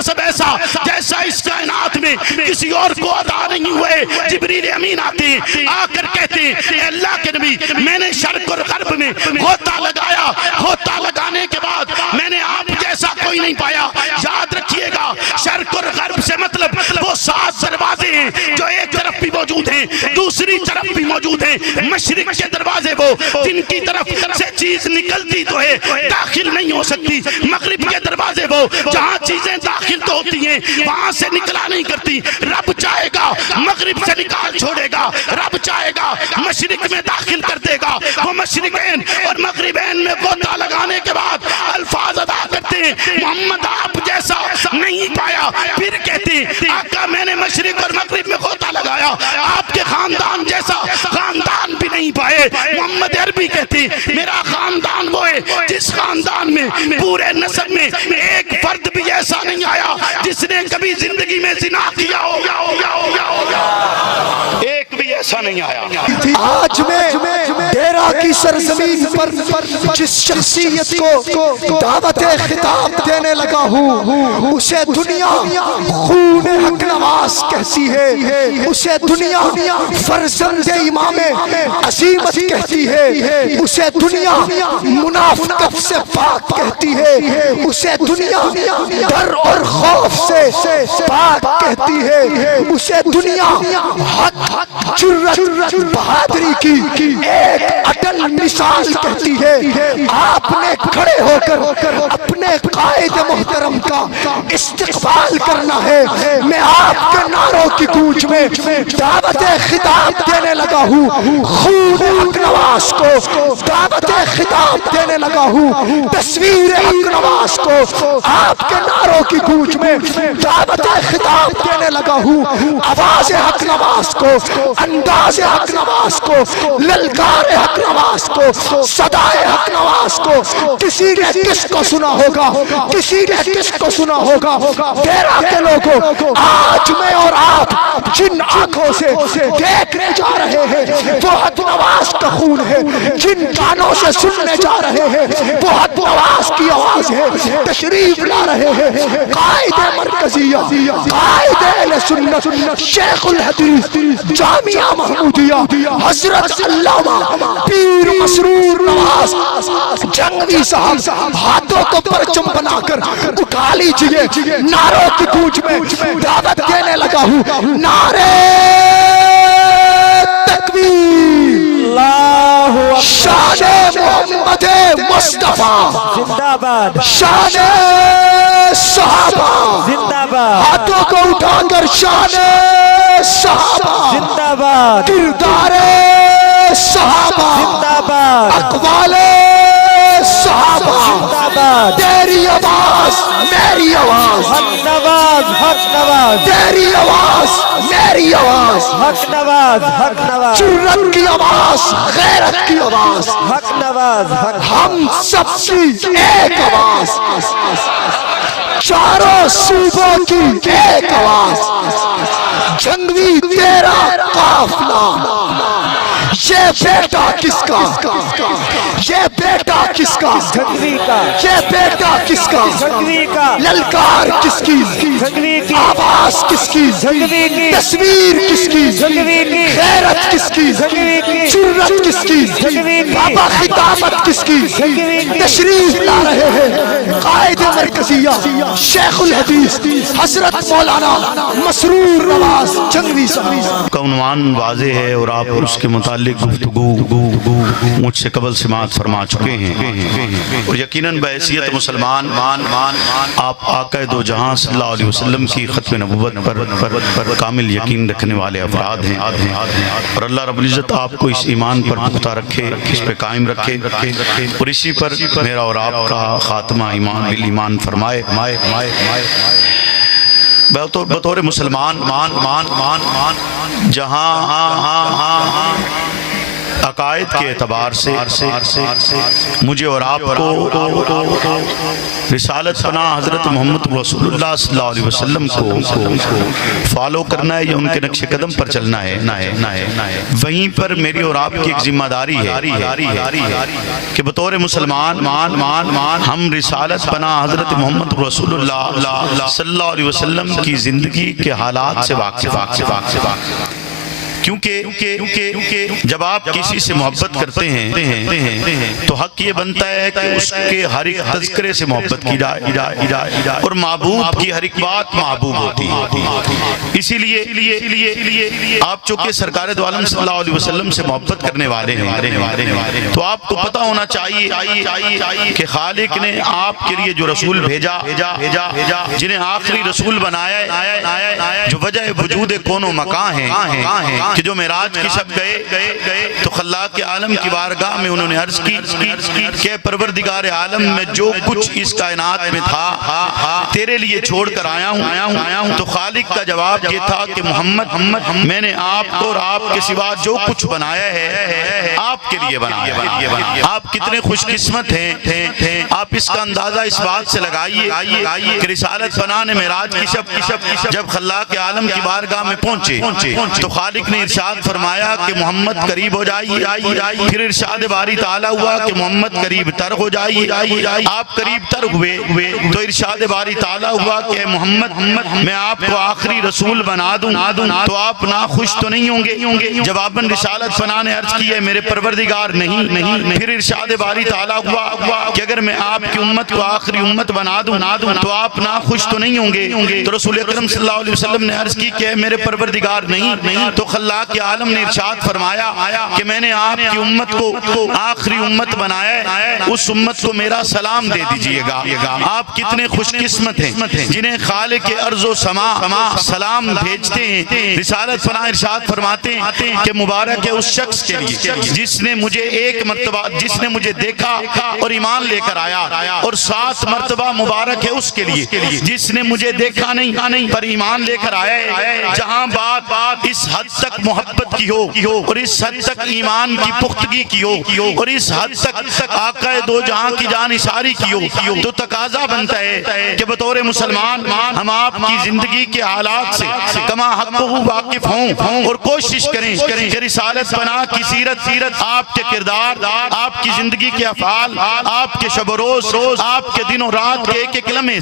نسب ایسا جیسا اس کائنات میں کسی اور کو عطا نہیں ہوئے۔ جبریل امین آتے ہیں، آ کر کہتے ہیں اے اللہ کے نبی میں نے شرق اور غرب میں ہوتا لگایا، ہوتا لگانے کے بعد میں نے آپ جیسا کوئی نہیں پایا۔ یاد رکھیے گا شرق اور غرب سے مطلب وہ 7 دروازے ہیں جو ایک طرف بھی موجود ہیں دوسری طرف بھی موجود ہیں۔ مشرق کے دروازے وہ جن کی طرف سے چیز نکلتی تو ہے داخل نہیں ہو سکتی، مغرب کے دروازے وہ جہاں چیزیں داخل تو ہوتی ہیں وہاں سے نکلا نہیں کرتی۔ رب چاہے گا مغرب سے نکال چھوڑے گا، رب چاہے گا مشرق میں داخل کر دے گا۔ وہ مشرقین اور مغربین میں غوطہ لگانے کے بعد الفاظ ادا کرتے ہیں محمد آپ جیسا نہیں پایا، پھر کہتے ہیں آقا میں نے مشرق اور مغرب میں غوطہ لگایا آپ کے خاندان جیسا خاندان بھی نہیں پائے۔ محمد عربی کہتے ہیں میرا خاندان وہ ہے جس خاندان میں پورے نسل میں ایک فرد بھی ایسا نہیں آیا جس نے کبھی زندگی میں زنا کیا ہو، ایک بھی ایسا نہیں آیا۔ آج میں ڈیرہ کی سرزمین پر جس شخصیت کو دعوت خطاب دینے لگا ہوں اسے دنیا خون حق نواز کہتی ہے، اسے دنیا فرزند امام عظیمت کہتی ہے، اسے دنیا منافقت سے پاک کہتی ہے، اسے دنیا ڈر اور خوف سے پاک کہتی ہے، اسے دنیا حق جرت بہادری کی ایک اٹل مثال کہتی ہے۔ آپ نے کھڑے ہو کر اپنے قائد محترم کا استقبال کرنا ہے۔ میں آپ کے نعروں کی گونج میں دعوت خطاب دینے لگا ہوں، خون حق نواز کو دعوت خطاب دینے لگا ہوں، تصویر حق نواز کو آپ کے نعروں کی گونج میں دعوت خطاب دینے لگا ہوں، آواز حق نواز کو، انداز حق نواز کو، للکار حق نواز کو، صدائے حق نواز کو۔ کسی نے کس کو سنا ہوگا، کسی نے کس کو سنا ہوگا؟ ڈیرہ کے لوگوں آج میں اور آپ جن آنکھوں سے دیکھنے جا رہے ہیں وہ حق نواز کا خون ہے، جن کانوں سے سننے جا رہے ہیں وہ حق نواز کی آواز ہے۔ تشریف لا رہے ہیں قائد مرکزیہ، قائد اہل سنت، شیخ الحدیث جامعہ محمودیہ حضرت علامہ پیر مسرور نواز جنگوی صاحب، ہاتھوں کو پرچم بنا کر اٹھا لیجئے۔ نعروں کی گونج میں دعوت دینے لگا ہوں، نعرے تکبیر، شان محمد مصطفیٰ زندہ باد، شان صحابہ زندہ باد، ہاتھوں کو اٹھا کر شان صحابہ، زندہ باد، کردار صحابہ، زندہ باد، اقوال صحابہ، زندہ باد، تیری آواز میری آواز، حق نواز، حق نواز، تیری آواز میری آواز، حق نواز، حق نواز، جرت کی آواز، غیرت کی آواز، حق نواز، ہم سب کی ایک آواز، چاروں صوبوں کی ایک آواز، جنگوی تیرا قافلہ، یہ بیٹا کس کا، یہ بیٹا کس کا، جنگوی کا، یہ بیٹا کس کا، جنگوی کا، للکار کس کی، جنگوی کی، آواز کس کی، جنگوی کی، تصویر کس کی، جنگوی کی، غیرت کس کی، جنگوی کی، جرت کس کی، جنگوی کی، بابا خطابت کس کی، جنگوی کی، تشریف لا رہے ہیں قائد مرکزیہ شیخ الحدیث حضرت مولانا مسرور نواز جنگوی صاحب کا عنوان واضح ہے اور آپ اس کے متعلق گفتگو مجھ سے قبل سماعت فرما چکے ہیں، اور یقیناً بحیثیت مسلمان آپ آقا دو جہاں صلی اللہ علیہ وسلم کی ختم نبوت پر کامل یقین رکھنے والے افراد ہیں، اور اللہ رب العزت آپ کو اس ایمان پر پختہ رکھے، اس پہ قائم رکھے، اور اسی پر میرا اور آپ کا خاتمہ ایمان بالایمان فرمائے۔ بطور مسلمان جہاں عقائد کے اعتبار سے مجھے اور آپ کو رسالت پناہ حضرت محمد رسول اللہ صلی اللہ علیہ وسلم کو فالو کرنا ہے یا ان کے نقش قدم پر چلنا ہے. وہیں پر میری اور آپ کی ایک ذمہ داری ہے کہ بطور مسلمان ہم رسالت پناہ حضرت محمد رسول اللہ صلی اللہ علیہ وسلم کی زندگی کے حالات سے واقف. کیونکہ جب آپ کسی سے محبت کرتے ہیں تو حق یہ بنتا ہے کہ اس کے ہر ایک تذکرے سے محبت کی جائے اور محبوب کی ہر ایک بات محبوب ہوتی ہے. اسی لیے آپ چونکہ سرکار دو عالم صلی اللہ علیہ وسلم سے محبت کرنے والے ہیں تو آپ کو پتہ ہونا چاہیے کہ خالق نے آپ کے لیے جو رسول بھیجا جنہیں آخری رسول بنایا جو وجہ وجود کون و مکان ہیں کہ جو معراج کی شب گئے تو خلاق عالم کی بارگاہ میں انہوں نے عرض کی کہ پروردگار عالم میں جو کچھ اس کائنات میں تھا تیرے لیے چھوڑ کر آیا ہوں. تو خالق کا جواب یہ تھا کہ محمد میں نے آپ کو اور آپ کے سوا جو کچھ بنایا ہے آپ کے لیے بنایا. آپ کتنے خوش قسمت ہیں. آپ اس کا اندازہ اس بات سے لگائیے کہ رسالت پناہ نے معراج کی شب جب خلاق عالم کی بارگاہ میں پہنچے تو خالق نے ارشاد فرمایا کہ محمد قریب ہو جائیے. پھر ارشاد باری تعالیٰ ہوا کہ محمد قریب تر ہو جائیے. آپ قریب تر ہوئے تو ارشاد باری تعالیٰ ہوا کہ محمد میں آپ کو آخری رسول بنا دوں تو آپ ناخوش تو نہیں ہوں گے. جواباً رسالت پناہ نے عرض کی ہے میرے پروردگار نہیں. پھر ارشاد باری تعالیٰ ہوا کہ اگر میں آپ کی امت کو آخری امت بنا دوں تو آپ ناخوش تو نہیں ہوں گے. تو رسول اکرم صلی اللہ علیہ وسلم نے عرض کی کہ میرے پروردگار نہیں. تو خلاق عالم نے ارشاد فرمایا کہ میں نے آپ کی امت کو آخری امت بنایا ہے. اس امت کو میرا سلام دے دیجئے گا. آپ کتنے خوش قسمت ہیں جنہیں خالق ارض و سما سلام بھیجتے ہیں. رسالت پناہ ارشاد فرماتے ہیں کہ مبارک ہے اس شخص کے لیے جس نے مجھے ایک مرتبہ جس نے مجھے دیکھا اور ایمان لے کر آیا, اور 7 مرتبہ مبارک ہے اس کے لیے جس نے مجھے دیکھا نہیں پر ایمان لے کر آیا ہے. جہاں بات اس حد تک محبت کی ہو اور اس حد تک ایمان کی پختگی کی ہو اور اس حد تک آقا دو جہاں کی جانثاری کی ہو تو تقاضا بنتا ہے کہ بطور مسلمان ہم آپ کی زندگی کے حالات سے کما حق واقف ہوں اور کوشش کریں کہ رسالت پناہ کی سیرت آپ کے کردار آپ کی زندگی کے افعال آپ کے شب و روز آپ کے دن و رات کے ایک ایک لمحے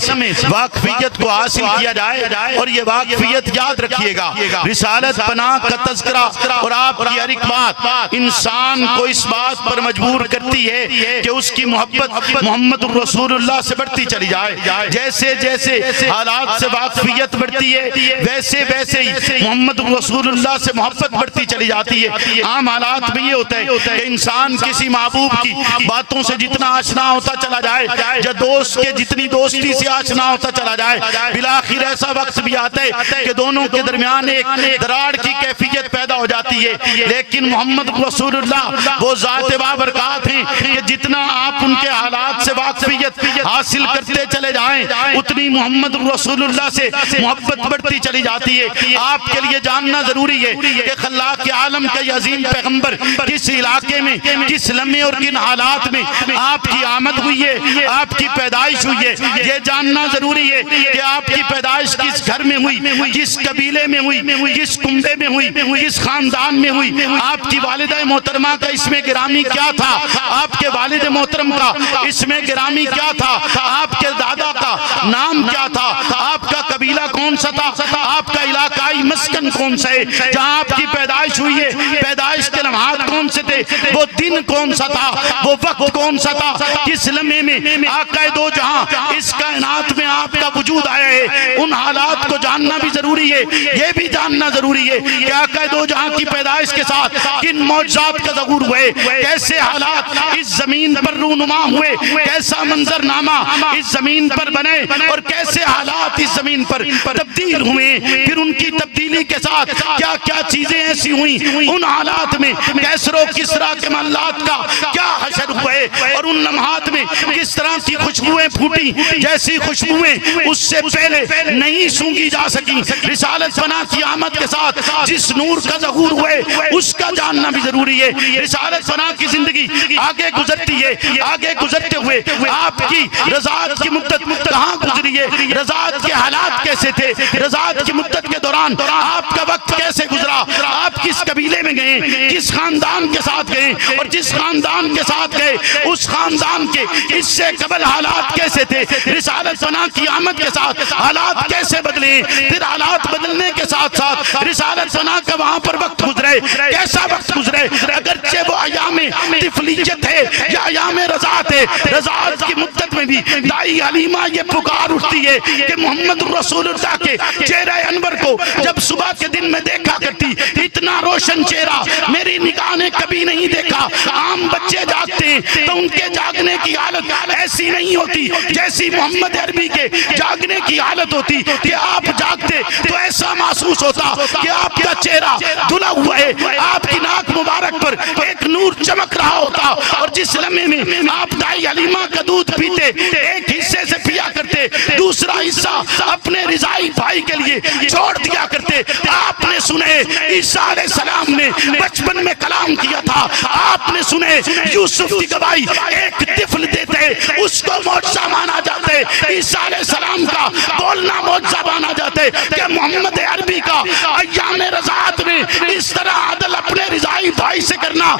واقفیت کو حاصل کیا جائے. اور یہ واقفیت یاد رکھیے گا رسالت پناہ کا تذکرہ اور آپ کی ہر ایک بات انسان کو اس بات پر مجبور کرتی ہے کہ اس کی محبت محمد رسول اللہ سے بڑھتی چلی جائے. جیسے جیسے حالات سے واقفیت بڑھتی ہے ویسے ہی محمد رسول اللہ سے محبت بڑھتی چلی جاتی ہے. عام حالات میں یہ ہوتا ہے کہ انسان کسی محبوب کی باتوں سے جتنا آشنا ہوتا چلا جائے یا دوست کے جتنی دوستی سے آشنا ہوتا چلا جائے بالآخر ایسا وقت بھی آتا ہے کہ دونوں کے درمیان ایک دراڑ کی کیفیت پیدا ہو جاتی ہے. لیکن محمد رسول اللہ وہ ذات بابرکات ہیں کہ جتنا آپ ان کے حالات سے واقفیت حاصل کرتے چلے جائیں اتنی محمد رسول اللہ سے محبت بڑھتی چلی جاتی ہے. آپ کے لیے جاننا ضروری ہے کہ خلاق عالم کا یہ عظیم پیغمبر کس علاقے میں کس لمحے اور کن حالات میں آپ کی آمد ہوئی ہے آپ کی پیدائش ہوئی ہے. یہ جاننا ضروری ہے کہ آپ کی پیدائش کس گھر میں ہوئی کس قبیلے میں ہوئی کس کنبے میں ہوئی کس خاندان میں ہوئی. آپ کی والدہ محترمہ کا اسم گرامی کیا تھا آپ کے والد محترم کا اسم گرامی کیا تھا آپ کے دادا کا نام کیا تھا آپ کا قبیلہ کون سا تھا آپ کا علاقائی مسکن کون سا ہے جہاں آپ کی پیدائش ہوئی ہے. پیدائش کے لمحات کون سے تھے وہ دن کون سا تھا وہ وقت کون سا تھا کس لمحے میں آقا دو جہاں اس کائنات میں آپ کا وجود آیا ہے. ان حالات کو جاننا بھی ضروری ہے. یہ بھی جاننا ضروری ہے کہ آقا دو جہاں کی پیدائش کے ساتھ کن معجزات کا ظہور ہوئے کیسے حالات اس زمین پر رونما ہوئے کیسا منظر نامہ اس زمین پر بنے اور کیسے حالات اس زمین پر تبدیل ہوئے. پھر ان کی تبدیلی کے ساتھ کیا کیا چیزیں ایسی ہوئیں ان حالات میں کیسر و کسریٰ کے کے محلات کا کیا حشر ہوئے، اور ان لمحات میں کس طرح کی خوشبوئیں پھوٹی جیسی خوشبوئیں اس سے پہلے نہیں سونگی جا سکی۔ رسالت پناہ کی آمد کے ساتھ جس نور کا ظہور ہوئے اس کا جاننا بھی ضروری ہے۔ رسالت پناہ کی زندگی آگے گزرتی ہے، آگے گزرتے ہوئے آپ کی رضاعت کی مدت کہاں گزری ہے، رضاعت کے حالات کیسے تھے، رضاعت کی مدت کے دوران آپ کا وقت کیسے گزرا، آپ کس قبیلے میں گئے، کس خاندان کے ساتھ گئے، اور جس خاندان کے ساتھ گئے اس خاندان کے اس سے قبل حالات کیسے تھے۔ رسالت پناہ کی آمد کے ساتھ حالات کیسے بدلے، پھر حالات بدلنے کے ساتھ ساتھ رسالت پناہ کا وہاں پر وقت گزرے، کیسا وقت گزرے، اگرچہ وہ ایام طفلیت ہے یا ایام رضاعت ہے، رضاعت کی مدت میں بھی دائی حلیمہ یہ پکار اٹھتی ہے کہ محمد رسول اللہ کے چہرہ انور کو جب صبح کے دن میں دیکھا کرتی، اتنا روشن چہرہ میری نگاہ نے کبھی نہیں دیکھا۔ عام بچے جاگتے ہیں تو ان کے جاگنے کی حالت ایسی نہیں ہوتی جیسی محمد عربی کے جاگنے کی حالت ہوتی کہ آپ جاگتے تو ایسا محسوس ہوتا کہ آپ کا چہرہ دھلا ہوا ہے، آپ کی ناک مبارک پر ایک نور چمک رہا ہوتا، اور جس لمحے میں آپ دائی حلیمہ کا دودھ پیتے ایک حصے سے پیا کرتے، دوسرا حصہ اپنے رضائی بھائی کے لیے چھوڑ دیا کرتے۔ آپ نے سنے عیسیٰ علیہ السلام نے بچپن میں کلام کیا تھا، آپ نے سنے یوسف کی گواہی ایک طفل دیتے اس کو معجزہ مانا جاتے، عیسیٰ علیہ السلام کا بولنا معجزہ مانا جاتے، کہ محمد عربی کا ایام رضاعت میں اس طرح عدل اپنے رضائی بھائی سے کرنا،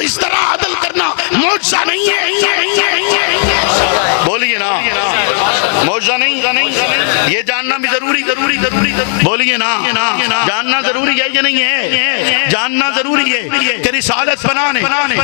اس طرح عدل کرنا معجزہ نہیں ہے۔ بولیے نا معجزہ نہیں، یہ جاننا بھی ضروری بولیے نا، جاننا ضروری ہے یا نہیں ہے، جاننا ضروری ہے کہ رسالت پناہ نے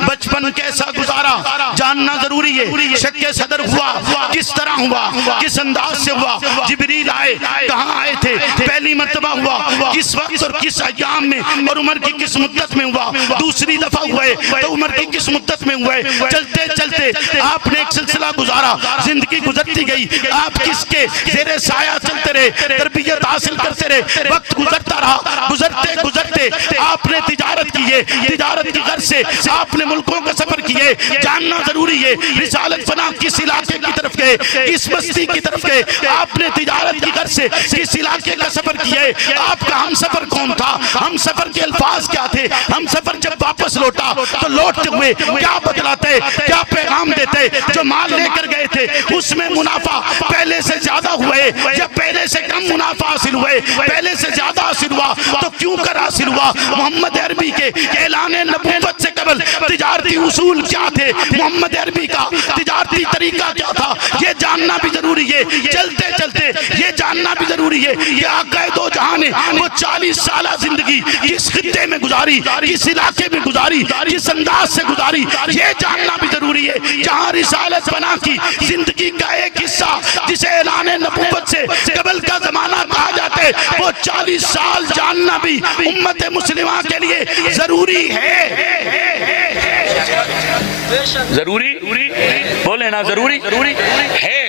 بچپن کیسا گزارا، جاننا ضروری ہے۔ شک صدر ہوا کس طرح ہوا، کس انداز سے ہوا، جبریل آئے کہاں آئے تھے، پہلی مرتبہ ہوا کس وقت اور کس ایام میں، اور عمر کی کس مدت میں ہوا، دوسری دفعہ ہوئے تو عمر کی کس مدت میں ہوئے۔ چلتے چلتے آپ نے ایک سلسلہ گزارا، زندگی گزرتی گئی، آپ کس کے زیر سایہ چلتے رہے، تربیت حاصل کرتے رہے، وقت گزرتا رہا، گزرتے گزرتے آپ نے تجارت کی ہے، تجارت کی غرض سے آپ نے ملکوں کا سفر کیے۔ جاننا ضروری ہے رسالت پناہ کس علاقے کی طرف گئے، کس بستی کی طرف گئے، آپ نے تجارت کی غرض سے کس علاقے کا سفر کیے، آپ کا ہم سفر کون تھا، ہم سفر کے الفاظ کیا تھے، ہم سفر جب واپس لوٹا تو لوٹتے ہوئے کیا بتلاتے، کیا پیغام دیتے، جو مال لے کر گئے تھے اس میں منافع پہلے سے زیادہ ہوئے یا پہلے سے کم منافع حاصل ہوئے، پہلے سے زیادہ حاصل ہوا تو کیوں کر حاصل ہوا، محمد عربی کے اعلان نبوت سے قبل تجارتی اصول کیا تھے، محمد عربی کا تجارتی طریقہ کیا تھا، یہ جاننا بھی ضروری ہے۔ چلتے چلتے یہ جاننا بھی ضروری ہے کہ آقا دو جہاں نے وہ 40 سالہ زندگی کس خطے میں گزاری، کس علاقے میں گزاری، کس انداز سے گزاری، یہ جاننا بھی ضروری ہے۔ جہاں رسالت پناہ کی زندگی کا ایک حصہ جسے اعلان نبوت سے قبل کا زمانہ کہا جاتا ہے، وہ 40 سال جاننا بھی امت مسلمہ کے لیے ضروری ہے۔ ضروری بولے نا، ضروری ہے،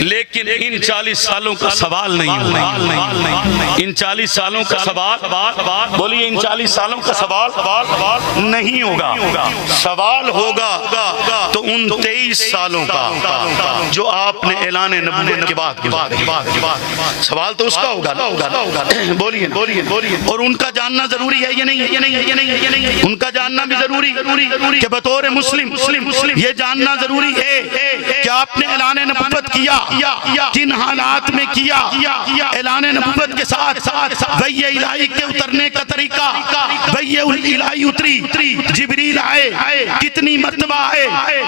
لیکن ان 40 سالوں کا سوال نہیں ہوگا، ان 40 سالوں کا سوال بولیے، ان 40 سالوں کا سوال نہیں ہوگا، سوال ہوگا تو ان 23 سالوں کا جو آپ نے اعلان نبوت کے بعد سوال تو اس کا ہوگا، بولیے، اور ان کا جاننا ضروری ہے یہ نہیں، ان کا جاننا بھی ضروری کہ بطور مسلم یہ جاننا ضروری ہے کہ آپ نے اعلان نبوت کیا، کن حالات میں کیا، اعلان نبوت کے ساتھ وحی الہی کے اترنے کا طریقہ، وحی الہی اتری، جبریل آئے، کتنی مرتبہ آئے،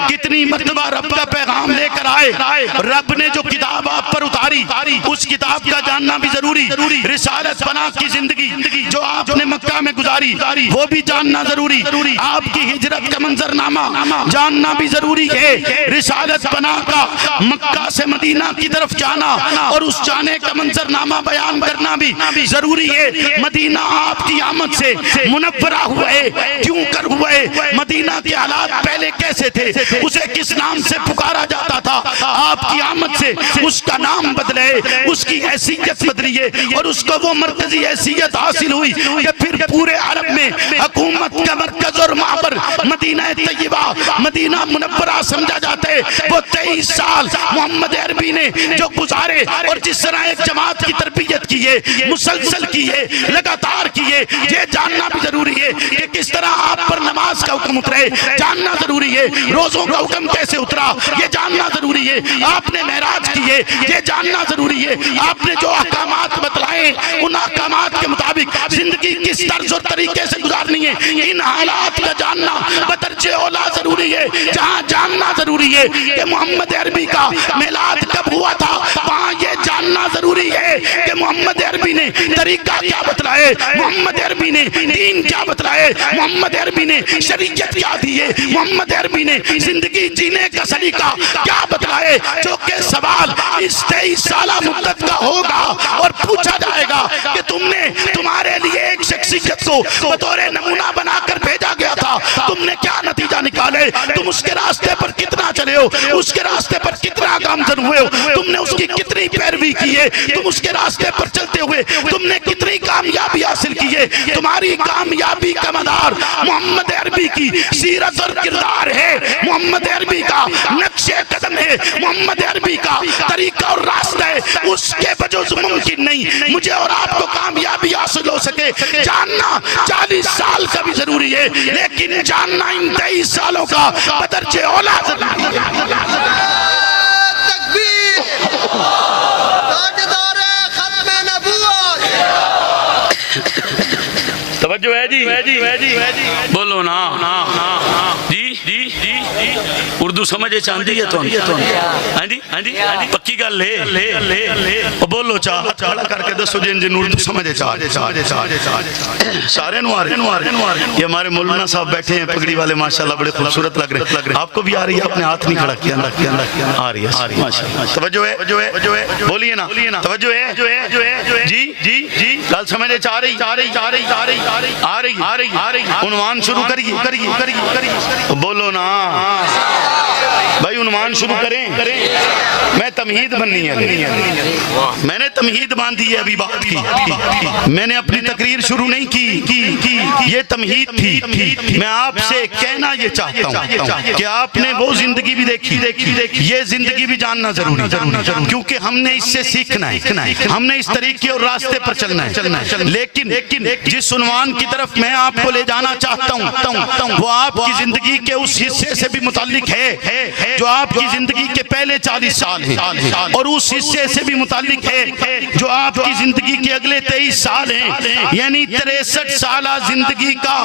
کتنی مرتبہ رب کا پیغام لے کر آئے، رب نے جو کتاب آپ پر اتاری اس کتاب کا جاننا بھی ضروری، رسالت پناہ کی زندگی جو آپ نے مکہ میں گزاری وہ بھی جاننا ضروری، آپ کی ہجرت کا منظرنامہ جاننا بھی ضروری ہے، رسالت پناہ کا مکہ سے مدینہ کی طرف جانا اور اس جانے کا منظرنامہ بیان کرنا بھی ضروری ہے۔ مدینہ آپ کی آمد سے منورہ ہوئے، کیوں کر ہوئے، مدینہ کے حالات پہلے کیسے تھے، اسے کس نام سے پکارا جاتا تھا، آپ کی آمد سے اس کا نام بدلے، اس کی حیثیت بدلی ہے اور اس کو وہ مرکزی حیثیت حاصل ہوئی کہ پھر پورے عرب میں حکومت حکومت کا مرکز اور محور مدینہ طیبہ مدینہ منورہ سمجھا جاتا ہے، وہ 23 سال محمد عربی نے جو گزارے اور جس طرح ایک جماعت کی تربیت کی ہے، مسلسل کی ہے، لگاتار کی ہے، یہ جاننا بھی ضروری ہے کہ کس طرح آپ پر نماز کا حکم اترے، جاننا ضروری ہے، روزوں کا حکم کیسے اترا یہ جاننا ضروری ہے، آپ نے معراج کیے یہ جاننا ضروری ہے، آپ نے جو احکامات بتلائے ان احکامات کے مطابق زندگی کس طرز اور طریقے سے گزارنی ہے، ان حالات کا جاننا بدرجہ اولا ضروری ہے۔ جہاں جاننا ضروری ہے کہ محمد عربی کا میلاد کب ہوا تھا، وہاں یہ جاننا ضروری ہے کہ محمد عربی نے طریقہ کیا بتلائے، محمد عربی نے دین کیا بتلائے، محمد عربی نے شریعت کیا دی ہے، محمد عربی نے زندگی جینے کا سلیقہ کیا بتلائے، جو کہ سوال اس 23 سالہ مدت کا ہوگا اور پوچھا جائے گا کہ تم نے تمہارے لیے ایک شخصیت کو بطور نمونہ بنا کر بھیجا گیا تھا، تم نے کیا نتیجہ نکالے، تم اس کے راستے پر کتنا چلے ہو، اس کے راستے پر کتنا گامزن ہوئے ہو، تم نے اس کی کتنی پیروی کی ہے، تم اس کے راستے پر چلتے ہوئے تم نے کتنی کامیابی حاصل کی ہے۔ تمہاری کامیابی کا مدار محمد عربی کی سیرت اور کردار ہے، محمد عربی کا نقش قدم ہے، محمد عربی کا طریقہ اور راستہ ہے، اس کے بجوز ممکن نہیں مجھے اور آپ کو کامیابی حاصل ہو سکے۔ جاننا 40 سال کا بھی ضروری ہے، لیکن جاننا ان 23 سالوں کا بدرجہ اولا ضروری ہے۔ تکبیر، تاجدار ختم نبوت۔ توجہ ہے جی، بولو نا جی جی جی اردو سمجھے چاندی ہے تو ہاں جی پکی گل لے بولو چاہ کھڑا کر کے دسو جن جن اردو سمجھے سارے نوارے یہ ہمارے مولانا صاحب بیٹھے ہیں پگڑی والے ماشاءاللہ بڑے خوبصورت لگ رہے، آپ کو بھی آ رہی ہے، اپنے ہاتھ نہیں کھڑا کیا، آ رہی ہے توجہ ہے، بولیے نا توجہ ہے جی جی جی گل سمجھے چاہ رہی آ رہی عنوان شروع کریے بولو نا بھائی عنوان شروع کریں، میں تمہید بننی ہے، میں نے تمہید باندھی ہے ابھی بات کی، میں نے اپنی تقریر شروع نہیں کی، یہ تمہید تھی۔ میں آپ سے کہنا یہ چاہتا ہوں کہ آپ نے وہ زندگی بھی دیکھی، یہ زندگی بھی جاننا ضروری کیونکہ ہم نے اس سے سیکھنا ہے، ہم نے اس طریقے اور راستے پر چلنا ہے، لیکن جس عنوان کی طرف میں آپ کو لے جانا چاہتا ہوں وہ آپ کی زندگی کے اس حصے سے بھی متعلق ہے جو آپ کی زندگی کے پہلے 40 سال ہیں، اور اس حصے سے بھی متعلق ہے جو آپ کی زندگی کے اگلے 23 سال ہیں، یعنی 63 سالہ زندگی کا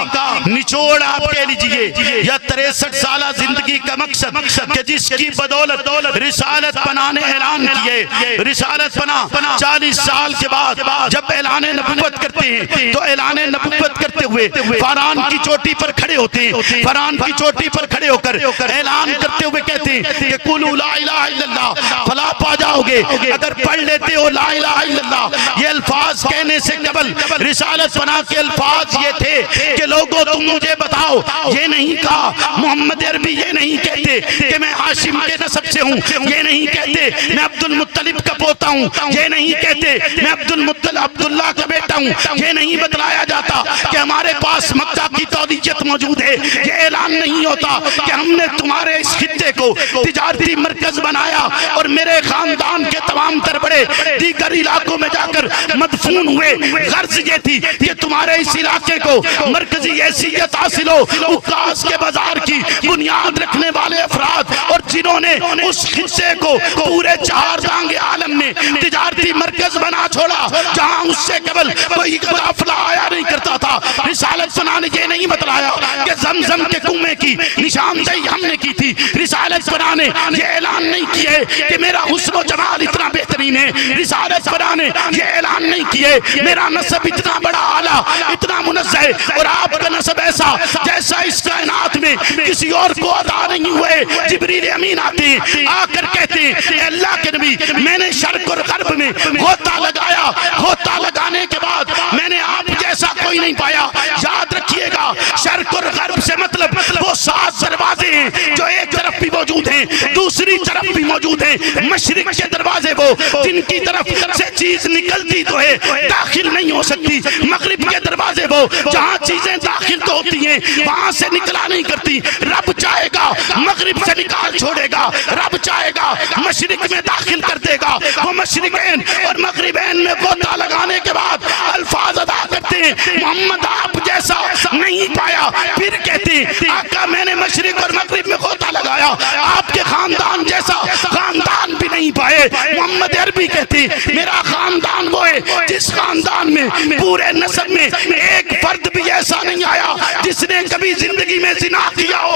نچوڑ آپ کہہ لیجئے، یا 63 سالہ زندگی کا مقصد کہ جس کی بدولت رسالت پناہ نے اعلان کیے، رسالت پناہ 40 سال کے بعد جب اعلان نبوت کرتے ہیں تو اعلان نبوت کرتے ہوئے فاران کی چوٹی پر کھڑے ہوتے ہیں، فاران کی چوٹی پر کھڑے ہو کر اعلان کرتے ہوئے کہتے ہیں کہ قولوا لا الہ الا اللہ فلا پا جاؤ گے، اگر پڑھ لیتے ہو لا الہ الا اللہ۔ یہ الفاظ کہنے سے قبل رسالت پناہ کے الفاظ یہ تھے کہ لوگوں تم مجھے بتاؤ، یہ نہیں کہا محمد عربی، یہ نہیں کہتے کہ میں ہاشم کے نسب سے ہوں، یہ نہیں کہتے میں عبد المطلب کا پوتا ہوں، یہ نہیں کہتے میں عبداللہ کا بیٹا ہوں، یہ نہیں بتلایا جاتا کہ ہمارے پاس مکہ کی تولیت موجود ہے، یہ اعلان نہیں ہوتا کہ ہم نے تمہارے اس خطے کو تجارتی مرکز بنایا اور میرے خاندان کے تمام تر بڑے دیگر علاقوں میں جا کر مدفون ہوئے۔ غرض یہ تھی کہ تمہارے اس علاقے کو مرکزی حیثیت حاصل ہو۔ عکاظ کے بازار کی بنیاد رکھنے والے افراد اور جنہوں نے اس خطے کو پورے چہار دانگ عالم میں تجارتی مرکز بنا چھوڑا، جہاں اس سے قبل کوئی قافلہ آیا نہیں کرتا تھا۔ رسالت پناہ نے یہ نہیں بتلایا کہ زمزم کے کنویں کی نشاندہی ہم نے کی تھی، رسالت پناہ نے یہ اعلان نہیں کیے کہ میرا حسن و جمال اتنا بہترین ہے، رسالت پناہ نے یہ اعلان نہیں کیے میرا نسب اتنا بڑا اعلیٰ اتنا منزہ ہے اور آپ کا نسب ایسا جیسا اس کائنات میں کسی اور کو عطا نہیں ہوئے۔ جبریل امین آتے ہیں، آ کر کہتے ہیں اے اللہ کے نبی، میں نے شرق اور غرب میں غوطہ لگایا، غوطہ لگانے کے بعد میں نے آپ جیسا کوئی نہیں پایا۔ یاد رکھیے گا شرق اور غرب سے مطلب وہ 7 دروازے ہیں جو ایک طرف بھی وہ موجود ہیں, دوسری طرف بھی موجود ہیں. مشرق کے دروازے وہ جن کی طرف سے چیز نکلتی تو ہے داخل نہیں ہو سکتی, مغرب کے دروازے وہ جہاں چیزیں داخل تو ہوتی ہیں وہاں سے نکلا نہیں کرتی. رب چاہے گا مغرب سے نکال چھوڑے گا, رب چاہے گا مشرق میں داخل کر دے گا. وہ مشرقین اور مغربین میں غوطہ لگانے کے بعد الفاظ ادا کرتے ہیں محمد آپ جیسا نہیں پایا, پھر کہتے ہیں آقا میں نے مشرق اور مغرب میں غوطہ لگایا, آپ کے خاندان جیسا خاندان بھی نہیں پائے. محمد عربی کہتے ہیں میرا خاندان وہ ہے جس خاندان میں پورے نسب میں ایک فرد بھی ایسا نہیں آیا جس نے کبھی زندگی میں زنا کیا ہو,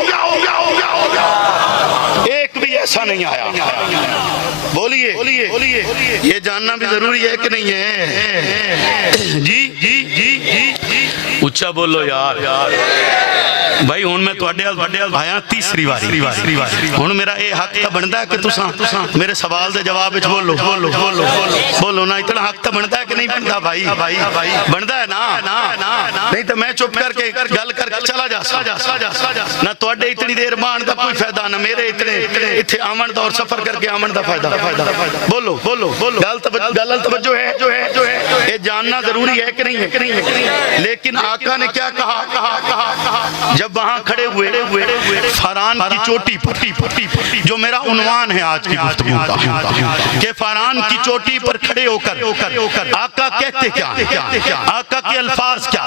ایک بھی ایسا نہیں آیا. بولیے یہ جاننا بھی ضروری ہے کہ نہیں ہے؟ جی جی جی جی اچھا بولو یار بھائی. ہن میں تواڈے ال آیا تیسری واری. ہن میرا اے حق تا بندا ہے کہ تساں میرے سوال دے جواب وچ بولو نا. اتنا حق تا بندا ہے کہ نہیں بندا بھائی؟ بندا ہے نا, نہیں تو میں چپ کر کے گل کر کے چلا جا نہ. تواڈے اتنی دیر مان دا کوئی فائدہ نہ میرے اتنے ایتھے آمن دا اور سفر کر کے آمن دا فائدہ. بولو گل توجہ ہے یہ جاننا ضروری ہے کہ نہیں ہے؟ لیکن آقا نے کیا کہا جب وہاں کھڑے ہوئے فاران کی چوٹی پر, جو میرا عنوان ہے آج کی گفتگو کا کہ فاران کی چوٹی پر کھڑے ہو کر آقا کہتے کیا, آقا کے الفاظ کیا,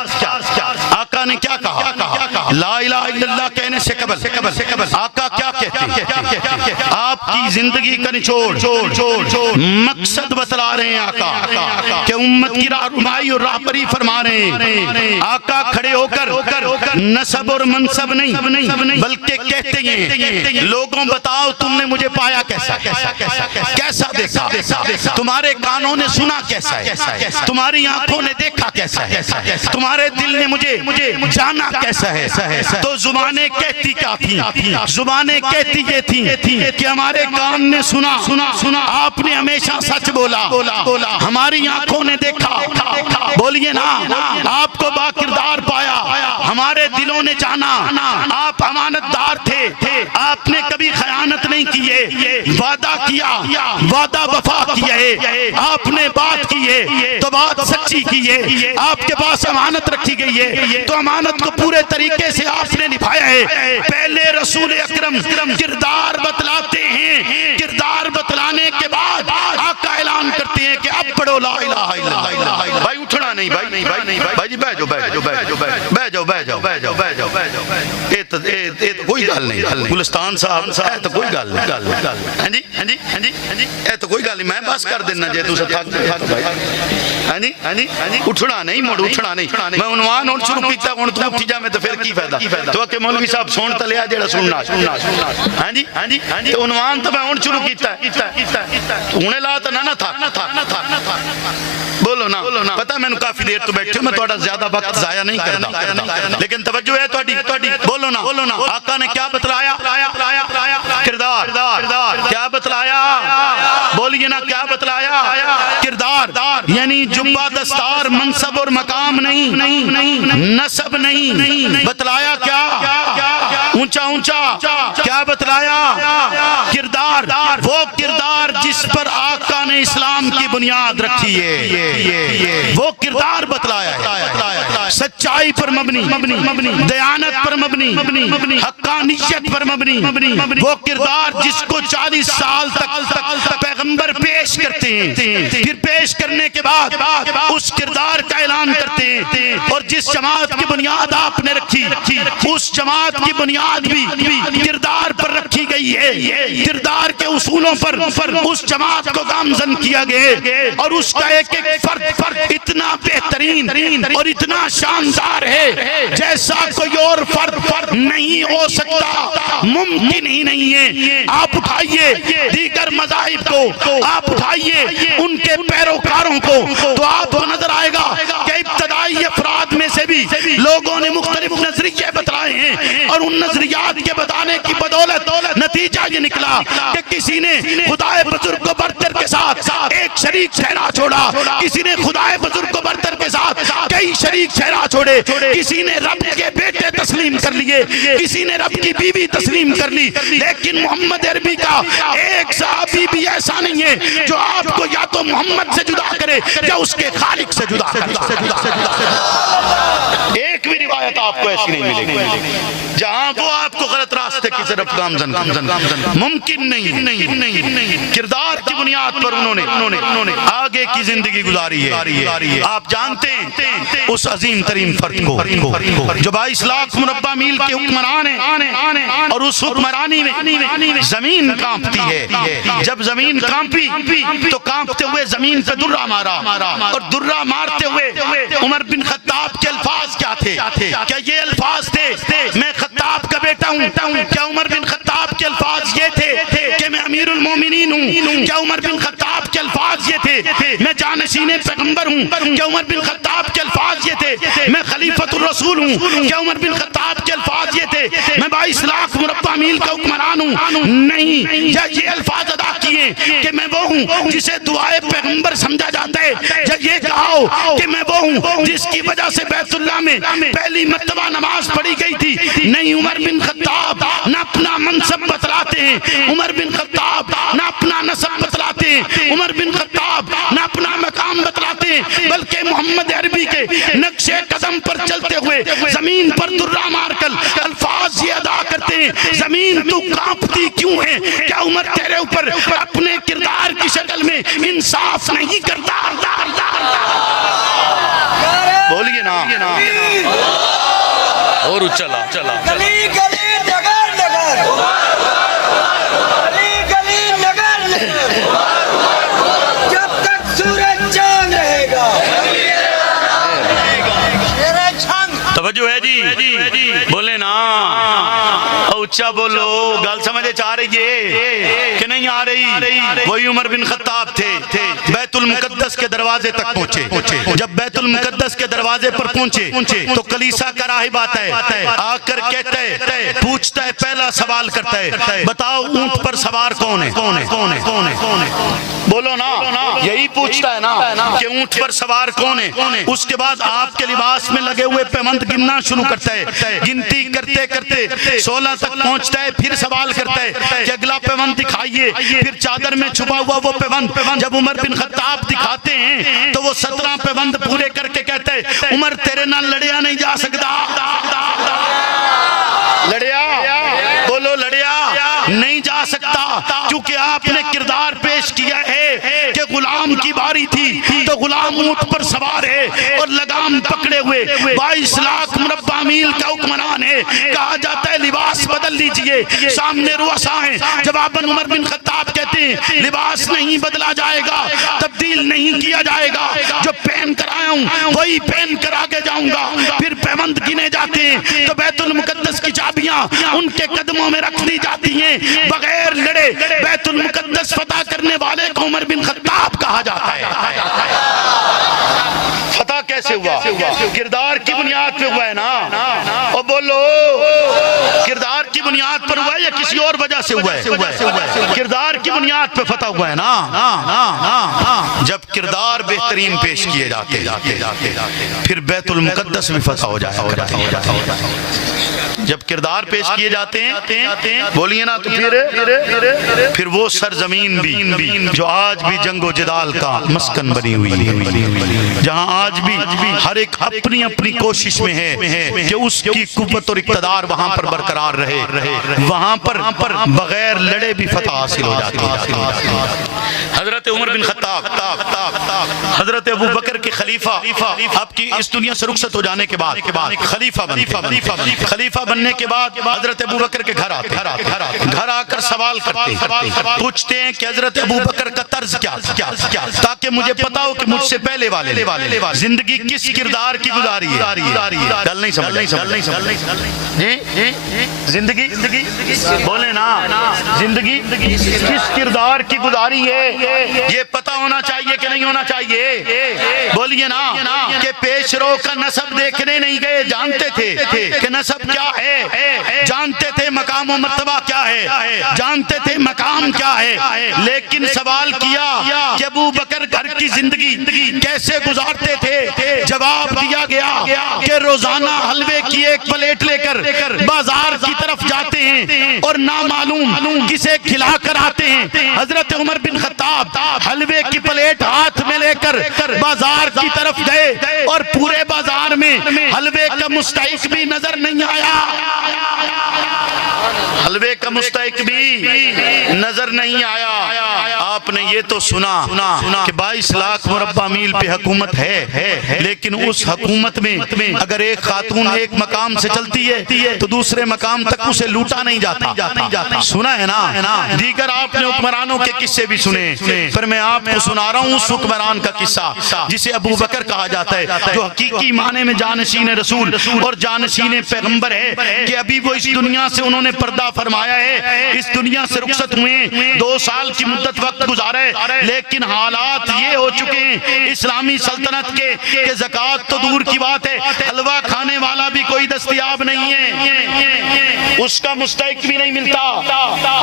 آقا نے کیا کہا؟ لا الہ الا اللہ کہنے سے قبل آقا کیا کہتے ہیں؟ آپ کی زندگی کا نچوڑ مقصد بتلا رہے ہیں آقا کہ امت کی رہنمائی اور راہبری فرما رہے ہیں. آقا کھڑے ہو کر نسب اور منصب نہیں بلکہ کہتے ہیں لوگوں بتاؤ تم نے مجھے پایا کیسا دیکھا, تمہارے کانوں نے سنا کیسا ہے, تمہاری آنکھوں نے دیکھا کیسا ہے, تمہارے دل نے مجھے جانا کیسا ہے. تو زبانیں کہتی کیا تھیں؟ زبانیں کہتی یہ تھیں کہ ہمارے کان نے سنا آپ نے ہمیشہ سچ بولا, ہماری آنکھوں نے دیکھا, بولیے نا, آپ کو با کردار پایا, ہمارے دلوں نے جانا آپ امانت دار تھے, آپ نے کبھی خیانت نہیں کیے, وعدہ کیا وعدہ وفا کیا ہے, آپ نے بات کی ہے تو بات سچی کی ہے, آپ کے پاس امانت رکھی گئی ہے تو امانت کو پورے طریقے سے آپ نے نبھایا ہے. پہلے رسول اکرم کردار بتلاتے ہیں, کردار بتلانے کے بعد آقا اعلان کرتے ہیں کہ اب پڑھو لا الہ الا اللہ. بھائی اٹھنا نہیں بھائی جی بیٹھ جاؤ. یہ تو کوئی گل نہیں گلستان صاحب, یہ تو کوئی گل نہیں. ہاں جی یہ تو کوئی گل نہیں, میں بس کر دینا جے تساں تھک بھائی. ہاں جی اٹھنا نہیں, مڑ اٹھنا نہیں. میں عنوان ہن شروع کیتا, ہن تو اٹھی جاویں تو پھر کی فائدہ؟ تو کہ مولوی صاحب سن تے لیا جیڑا سننا. ہاں جی عنوان تو میں ہن شروع کیتا, ہنے لا تے نہ تھا. بولو نا, پتہ میں کافی دیر تو بیٹھے میں تھوڑا زیادہ وقت ضائع نہیں کرتا, لیکن توجہ ہے تھوڑی. بولو نا, آقا نے کیا بتلایا؟ کردار. کیا بتلایا؟ بولیے نا, کیا بتلایا؟ کردار. یعنی جبہ دستار منصب اور مقام نہیں, نسب نہیں, بتلایا کیا؟ اونچا کیا بتلایا؟ کردار. وہ کردار جس پر آقا نے اسلام کی بنیاد رکھی ہے, وہ کردار بتلایا ہے. سچائی پر مبنی, دیانت پر مبنی, حقانیت پر مبنی. وہ کردار جس کو 40 سال تک پیغمبر پیش کرتے ہیں, پھر پیش کرنے کے بعد اس کردار کا اعلان کرتے ہیں. اور جس جماعت کی بنیاد آپ نے رکھی, اس جماعت کی بنیاد بھی کردار پر رکھی گئی ہے. کردار کے اصولوں پر اس جماعت کو گامزن کیا گیا, اور اس کا ایک فرد اتنا بہترین اور اتنا شاندار ہے جیسا کوئی اور فرد نہیں ہو سکتا, ممکن ہی نہیں ہے. آپ اٹھائیے دیگر مذاہب کو, آپ اٹھائیے ان کے پیروکاروں کو, تو آپ کو نظر آئے گا کہ ابتدائی افراد میں سے بھی لوگوں نے مختلف نظریے بتلائے ہیں, اور ان نظریات کے بتانے کی بدولت نتیجہ یہ نکلا کہ کسی نے خدائے بزرگ کو برتر کے ساتھ ایک شریک ٹھہرا چھوڑا، کسی نے خدائے بزرگ کو برتر کے ساتھ کئی شریک ٹھہرا چھوڑے، کسی نے رب کے بیٹے تسلیم کر لیے، کسی نے رب کی بیوی تسلیم کر لی، لیکن محمد عربی کا ایک صحابی بھی ایسا نہیں ہے جو آپ کو یا تو محمد سے جدا کرے یا اس کے خالق سے جدا کرے۔ ایک بھی روایت آپ کو ایسی نہیں ملے گی جہاں وہ آپ کو غلط راستے کی طرف گامزن ممکن نہیں۔ کردار کی بنیاد پر انہوں نے آگے کی زندگی گزاری ہے۔ آپ جانتے ہیں اس عظیم ترین فرد کو جو 22 لاکھ مربع میل کے حکمران ہیں، اور اس حکمرانی میں زمین کانپتی ہے۔ جب زمین کانپی تو کانپتے ہوئے زمین پہ درہ مارا، اور درہ مارتے ہوئے عمر بن خطاب کے الفاظ کیا تھے؟ کیا یہ الفاظ تھے میں خطاب کا بیٹا ہوں؟ کیا عمر بن خطاب کے الفاظ یہ تھے کہ میں امیر المومنین ہوں؟ کیا عمر بن خطاب کے الفاظ یہ تھے میں جانشین پیغمبر ہوں؟ کیا عمر بن خطاب کے الفاظ یہ تھے میں خلیفۃ الرسول ہوں؟ کیا عمر بن خطاب کے الفاظ یہ تھے میں 22 لاکھ مربع میل کا حکمران ہوں؟ نہیں، یا یہ الفاظ ادا کیے کہ میں وہ ہوں جسے دعائے پیغمبر سمجھا جاتا ہے، یا یہ کہا ہو کہ میں وہ ہوں جس کی وجہ سے بیت اللہ میں پہلی مرتبہ نماز پڑھی گئی تھی؟ نہیں، عمر بن خطاب نہ اپنا منصب بتلاتے ہیں، عمر بن خطاب نہ اپنا نسب بتلاتے ہیں، عمر بن خطاب نہ اپنا مقام بتلاتے ہیں، بلکہ محمد عربی کے نقش قدم پر چلتے ہوئے زمین پر درہ مار کر الفاظ یہ ادا کرتے ہیں، زمین تو کانپتی کیوں ہے؟ کیا عمر تیرے اوپر اپنے کردار کی شکل میں انصاف نہیں کرتا؟ بولیے نا اور چلا گلی گلی نگر نگر، گلی گلی نگر نگر، جب تک سورج چاند رہے گا۔ توجہ ہے جی، بولے نا اونچا بولو، گل سمجھے چاہ رہی ہے کہ نہیں آ رہی؟ وہی عمر بن خطاب تھے، بیت المقدس کے دروازے تک پہنچے۔ جب بیت المقدس کے دروازے پر پہنچے تو کلیسا کا راہب آتا ہے، آ کر کہتا ہے، پوچھتا ہے، پہلا سوال کرتا ہے، بتاؤ اونٹ پر سوار کون ہے؟ بولو نا، یہی پوچھتا ہے نا کہ اونٹ پر سوار کون ہے۔ اس کے بعد آپ کے لباس میں لگے ہوئے پیوند گننا شروع کرتا ہے، گنتی کرتے کرتے 16 تک پہنچتا ہے، پھر سوال کرتا ہے کہ اگلا پیوند دکھائیے، پھر چادر میں چھپا ہوا وہ پیوند جب عمر بن خطاب دکھاتے ہیں تو وہ 17 پیوند پورے کر کے کہتا ہے، عمر تیرے نال لڑیا نہیں جا سکتا۔ لڑیا، بولو لڑیا نہیں جا سکتا، کیونکہ آپ نے کردار پیش کیا ہے کہ غلام کی باری تھی تو غلام اونٹ پر سوار ہے اور لگام پکڑے ہوئے 22 لاکھ مربع میل کا حکمران ہے۔ کہا جاتا ہے لباس بدل لیجئے، سامنے رؤسا ہیں، جواباً عمر بن خطاب کہتے ہیں لباس نہیں بدلا جائے گا، تبدیل نہیں کیا جائے گا، جو پہن کر آیا ہوں وہی پہن کر آگے جاؤں گا۔ پھر پیوند گنے جاتے ہیں تو بیت المقدس کی چابیاں ان کے قدموں میں رکھ دی جاتی ہیں، بغیر لڑے بیت المقدس فتح کرنے والے کو عمر بن خطاب کہا جاتا ہے۔ فتح کیسے ہوا؟ کردار کی بنیاد پہ ہوا ہے نا، اور بولو کردار کی بنیاد پر ہوا ہے یا کسی اور وجہ سے ہوا ہے؟ کردار کی بنیاد پہ فتح ہوا ہے نا۔ جب کردار بہترین پیش کیے جاتے پھر بیت المقدس بھی فتح ہو جائے۔ جب کردار پیش کیے جاتے ہیں بولیے نا تو پھر وہ سرزمین بھی جو آج بھی جنگ و جدال کا مسکن بنی ہوئی ہے، جہاں آج بھی ہر ایک اپنی اپنی کوشش میں ہے کہ اس کی قوت اور اقتدار وہاں پر برقرار رہے، وہاں پر بغیر لڑے بھی فتح حاصل ہو جاتی ہے۔ حضرت عمر بن خطاب، حضرت ابو بکر کے خلیفہ، آپ کی اس دنیا سے رخصت ہو جانے کے بعد خلیفہ بننے کے بعد حضرت ابو بکر کے گھر آتے، گھر آ کر سوال کرتے، پوچھتے ہیں کہ حضرت ابو بکر کا طرز کیا تاکہ مجھے پتا ہو کہ مجھ سے پہلے والے زندگی کس کردار کی گزاری ہے۔ گل نہیں سمجھ جی، زندگی بولے نا، زندگی کس کردار کی گزاری ہے یہ پتا ہونا چاہیے کہ نہیں ہونا چاہیے؟ بولیے نا کہ پیش رو کا نسب دیکھنے نہیں گئے، جانتے تھے کہ نسب کیا ہے، جانتے تھے مقام و مرتبہ کیا ہے، جانتے تھے مقام کیا ہے، لیکن سوال کیا کہ ابو بکر گھر کی زندگی کیسے گزارتے تھے؟ جواب دیا گیا کہ روزانہ حلوے کی ایک پلیٹ لے کر بازار کی طرف جاتے ہیں اور نامعلوم کسے کھلا کر آتے ہیں۔ حضرت عمر بن خطاب حلوے کی پلیٹ ہاتھ میں لے کر بازار کی طرف گئے اور پورے بازار میں حلوے کا مستحق بھی نظر نہیں آیا، حلوے کا مستحق بھی نظر نہیں آیا۔ آپ نے یہ تو سنا کہ 22 لاکھ مربع میل پہ حکومت ہے، لیکن اس حکومت میں اگر ایک خاتون ایک مقام سے چلتی ہے تو دوسرے مقام تک اسے لوٹا نہیں جاتا، سنا ہے نا؟ دیگر آپ نے حکمرانوں کے قصے بھی سنے، پر میں آپ کو سنا رہا ہوں اس حکمران کا قصہ جسے ابو بکر کہا جاتا ہے، جو حقیقی معنی میں جانشین رسول اور جانشین پیغمبر ہے کہ ابھی وہ اس دنیا سے انہوں نے پردہ فرمایا ہے، اس دنیا سے رخصت ہوئے، 2 سال کی مدت وقت گزارے، لیکن حالات یہ ہو چکے ہیں اسلامی سلطنت کے کہ زکوٰۃ تو دور کی بات ہے، حلوہ کھانے والا بھی کوئی دستیاب نہیں ہے، اس کا مستحق بھی نہیں ملتا۔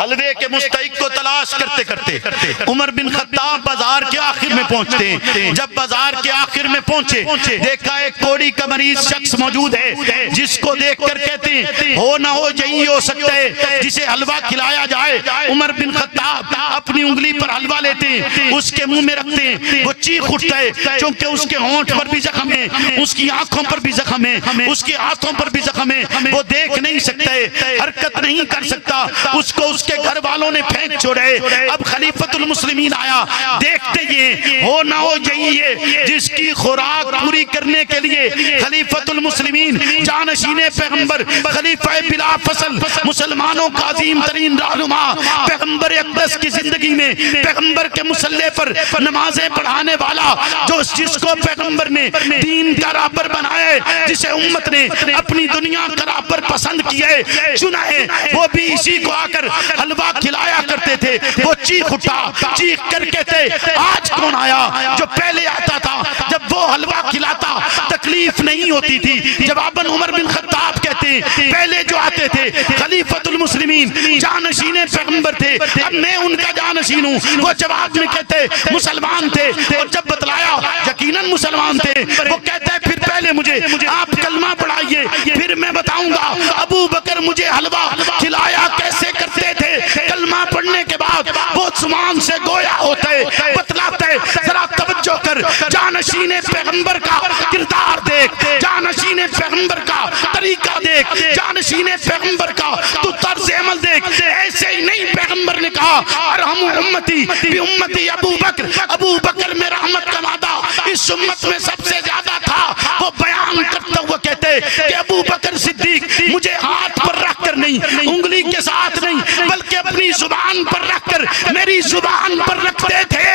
حلوے کے مستحق کو تلاش کرتے کرتے عمر بن خطاب بازار کے آخر میں پہنچتے ہیں۔ جب بازار کے آخر میں پہنچے، دیکھا ایک کوڑی کا مریض شخص موجود ہے، جس کو دیکھ کر کہتے ہیں ہو نہ ہو یہی ہو سکتا ہے جسے حلوہ کھلایا جائے۔ عمر بن خطاب اپنی انگلی پر حلوہ لیتے ہیں، اس کے منہ میں رکھتے ہیں، وہ چیخ اٹھتا ہے چونکہ اس کے ہونٹ پر بھی زخم ہے، اس کی آنکھوں پر بھی زخم ہے، اس کے ہاتھوں پر بھی زخم ہے، وہ دیکھ نہیں سکتا ہے، حرکت نہیں کر سکتا، اس کو اس کے گھر والوں نے پھینک چھوڑے۔ اب خلیفۃ المسلمین آیا، دیکھتے یہ ہو نہ ہو یہی ہے جس کی خوراک پوری کرنے کے لیے خلیفۃ المسلمین جانشین پیغمبر خلیفہ بلا فصل مسلمانوں کا عظیم ترین رہنما پیغمبر اقدس کی زندگی میں پیغمبر کے مصلی پر نمازیں پڑھانے والا، جو جس کو پیغمبر نے دین کا رابر بنایا ہے، جسے امت نے اپنی دنیا کا رابر پسند کیا ہے، چنا ہے، وہ بھی اسی کو آ کر حلوہ کھلایا کرتے تھے۔ وہ چیخ اٹھا، چیخ کر کہتے آج کون آیا جو پہلے آتا تھا جب وہ حلوہ کھلاتا تکلیف نہیں ہوتی تھی؟ جواباً عمر بن خطاب کہتے ہیں پہلے جو آتے تھے خلیفۃ المسلمین جانشین پیغمبر تھے، اب میں ان کا جانشین ہوں۔ وہ جواب میں کہتے مسلمان تھے، اور جب بتلایا یقیناً مسلمان تھے، وہ کہتے پھر پہلے مجھے آپ کلمہ پڑھائیے پھر میں بتاؤں گا ابو بکر مجھے حلوہ کھلایا کیسے کرتے تھے۔ کلمہ پڑھنے کے بعد وہ زبان سے گویا ہوتے بتلاتے، ذرا توجہ کر، جانشین پیغمبر کا کردار دیکھ، جانشین پیغمبر کا طریقہ دیکھ، جانشین پیغمبر کا تو طرز عمل دیکھ۔ ایسے ہی نہیں پیغمبر نے کہا ارحم امتی بی امتی ابو بکر، ابو بکر میں رحمت کا وعدہ اس امت میں سب سے زیادہ تھا۔ وہ بیان کرتا ہوا کہتے کہ ابو بکر صدیق مجھے ہاتھ پر رکھ کر نہیں، انگلی کے ساتھ نہیں، بلکہ اپنی زبان پر رکھ کر میری زبان پر رکھتے تھے۔